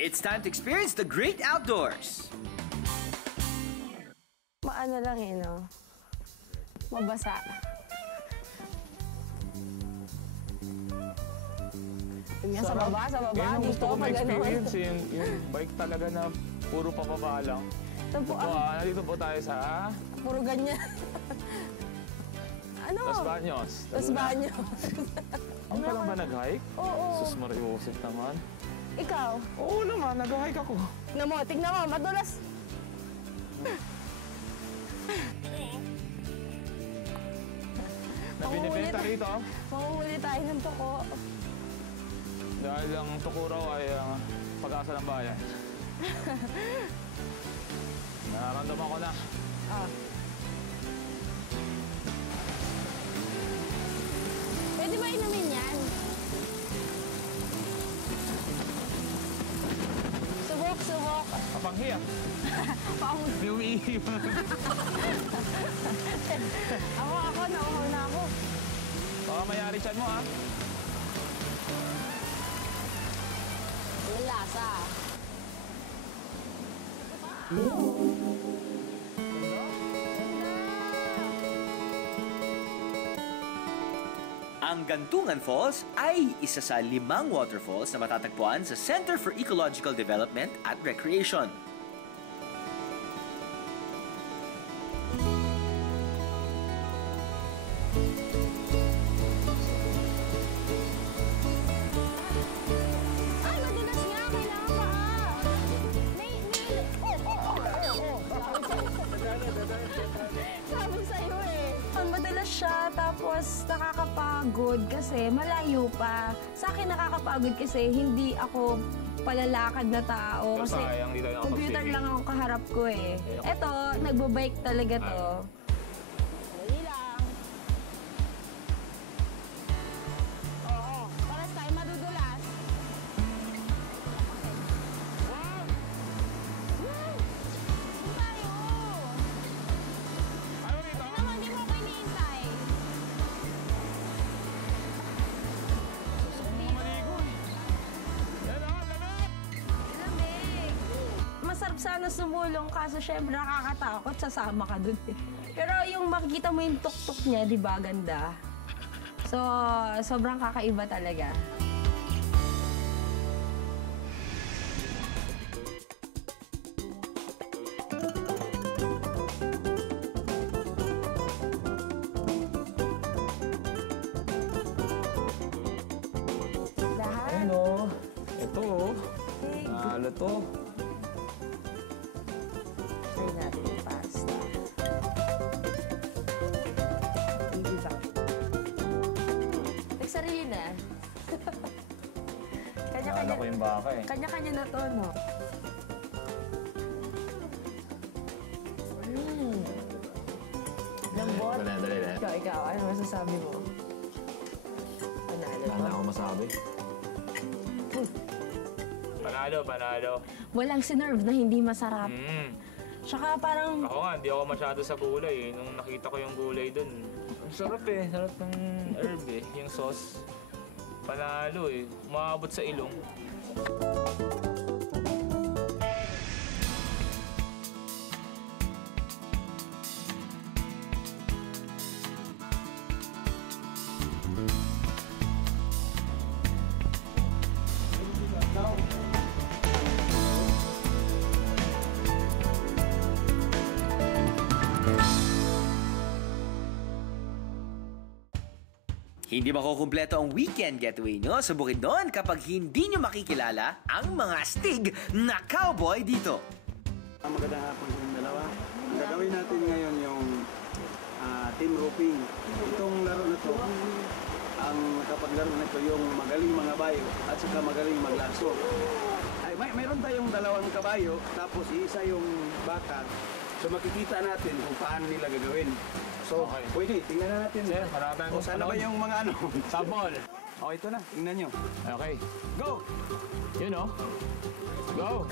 It's time to experience the great outdoors. Maano lang eh, no? Mabasa. Yun nga, sa baba, Yan ang gusto dito, ko pag ano. ma-experience, yung bike talaga na puro papaba lang. Ito po, Nandito po tayo sa puro ganyan. Ano? Los Baños. Los Baños. Ang ka lang ba nag-hike? Oo. Sus Mariusip naman. Ikaw? Oo naman, nag-hike ako. Tignan mo, madulas. Na binibenta rito. Mamumuli tayo ng tuko. Dahil ang tuko raw ay pag-asa ng bayan. Nararamdaman ko na. Pwede ba inumin yan? Subok. Kapanghi ah. May umiihip. Ako, nauhaw na ako. Baka mayari tiyan mo ah. Walang lasa. Ang Gantungan Falls ay isa sa 5 waterfalls na matatagpuan sa Center for Ecological Development at Recreation. Ay, madulas nga. Kailangan pa. Sabi sa'yo eh. Madalas siya, tapos nakakapagod kasi malayo pa. Sa akin nakakapagod kasi hindi ako palalakad na tao. Pero Kasi sayang, hindi tayo computer nakapag-swimming. lang ang kaharap ko eh. Eto, nagbo-bike talaga to. Dali lang. Oo, paras tayo madudulas. Wow! Saan tayo? Ano dito? Tingnan mo, hindi mo ako iniintay. Gusto ko mga maligo eh. Yan ah, lamig! Lamig. Masarap sana sumulong kaso syempre nakakatakot, sasama ka dun eh. Pero yung makikita mo yung tuktok niya, di ba, ganda. So, sobrang kakaiba talaga. Lahat. Ano? Ito oh. Big. Nalo to. Try natin yung pasta. Iba. Nagsarili na. Nalo ko yung baka eh. Kanya-kanya na to, no? Lambot. Dali na. Ikaw, ano masasabi mo? Panalo Wala na to. ako masabi. Panalo. Walang sinerve na hindi masarap. Tsaka parang, Ako nga, hindi ako masyado sa gulay eh. Nung nakita ko yung gulay dun, ang sarap eh. Sarap ng herb eh. Yung sauce. Panalo eh. Umabot sa ilong. Hindi makukumpleto ang weekend getaway nyo sa Bukidnon kapag hindi nyo makikilala ang mga astig na cowboy dito. Magandang hapon sa inyong dalawa. Ang gagawin natin ngayon yung team roping. Itong laro na to, ang kapaglaro nito yung magaling mga bayo at saka magaling maglaso. Ay, mayroon tayong 2 kabayo, tapos isa yung baka. So makikita natin kung paano nila gagawin. So, Okay. pwede, tingnan na natin. Sir, marami O, sana ba yung mga ano? Sample. O, ito na, tingnan nyo. Okay. Go! Yun oh. Go!